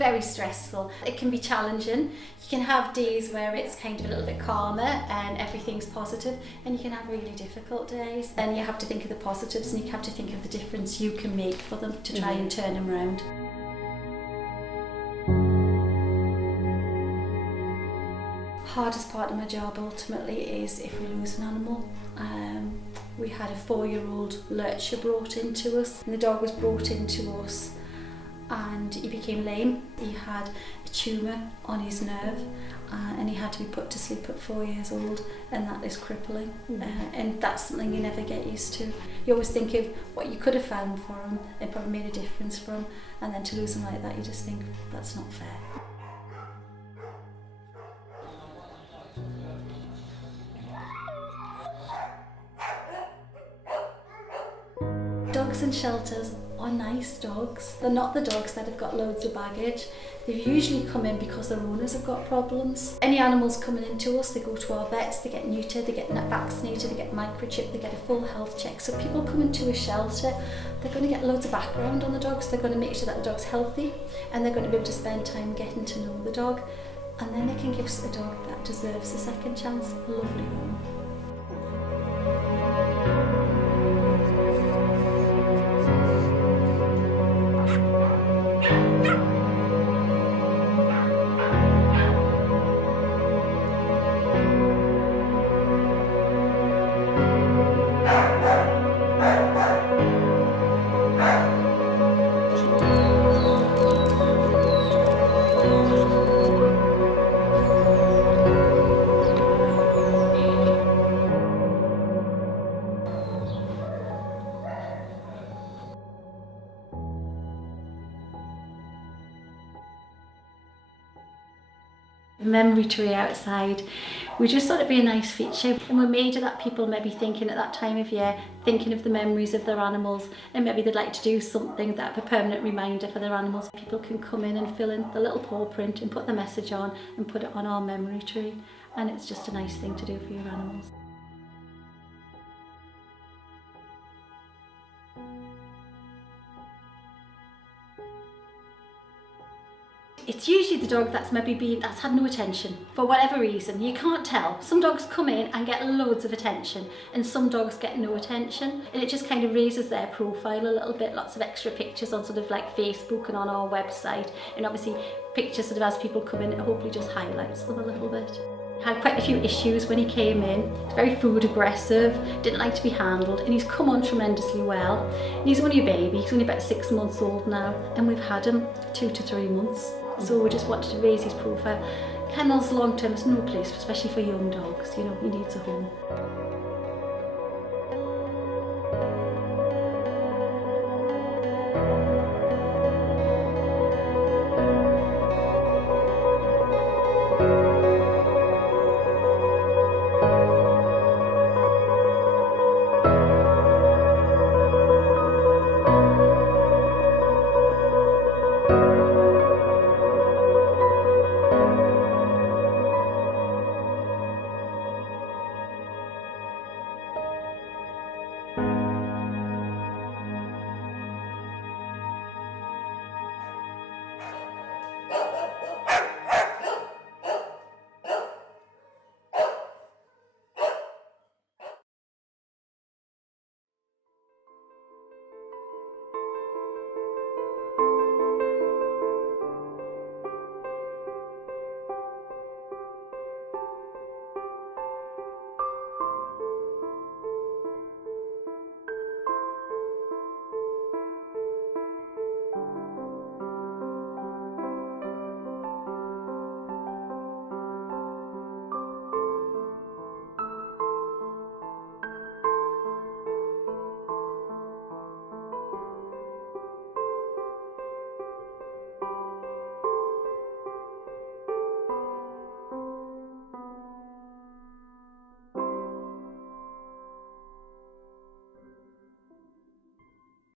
very stressful. It can be challenging. You can have days where it's kind of a little bit calmer and everything's positive, and you can have really difficult days. And you have to think of the positives, and you have to think of the difference you can make for them to try and turn them around. Hardest part of my job ultimately is if we lose an animal. We had a 4-year-old lurcher brought into us, and the dog was brought into us and he became lame. He had a tumour on his nerve and he had to be put to sleep at 4 years old, and that is crippling. And that's something you never get used to. You always think of what you could have found for him and probably made a difference for him, and then to lose him like that, you just think that's not fair. Dogs in shelters are nice dogs. They're not the dogs that have got loads of baggage. They usually come in because their owners have got problems. Any animals coming into us, they go to our vets, they get neutered, they get vaccinated, they get microchipped, they get a full health check. So people come into a shelter, they're going to get loads of background on the dogs. They're going to make sure that the dog's healthy, and they're going to be able to spend time getting to know the dog. And then they can give us a dog that deserves a second chance, a lovely home. Memory tree outside, we just thought it'd be a nice feature, and we made it that people may be thinking at that time of year, thinking of the memories of their animals, and maybe they'd like to do something that a permanent reminder for their animals. People can come in and fill in the little paw print and put the message on and put it on our memory tree, and it's just a nice thing to do for your animals. It's usually the dog that's that's had no attention for whatever reason. You can't tell. Some dogs come in and get loads of attention, and some dogs get no attention, and it just kind of raises their profile a little bit. Lots of extra pictures on sort of like Facebook and on our website, and obviously pictures sort of as people come in, it hopefully just highlights them a little bit. Had quite a few issues when he came in. He's very food aggressive, didn't like to be handled, and he's come on tremendously well. And he's only a baby, he's only about 6 months old now, and we've had him 2 to 3 months. So we just wanted to raise his profile. Kennels long term is no place, especially for young dogs, you know, he needs a home.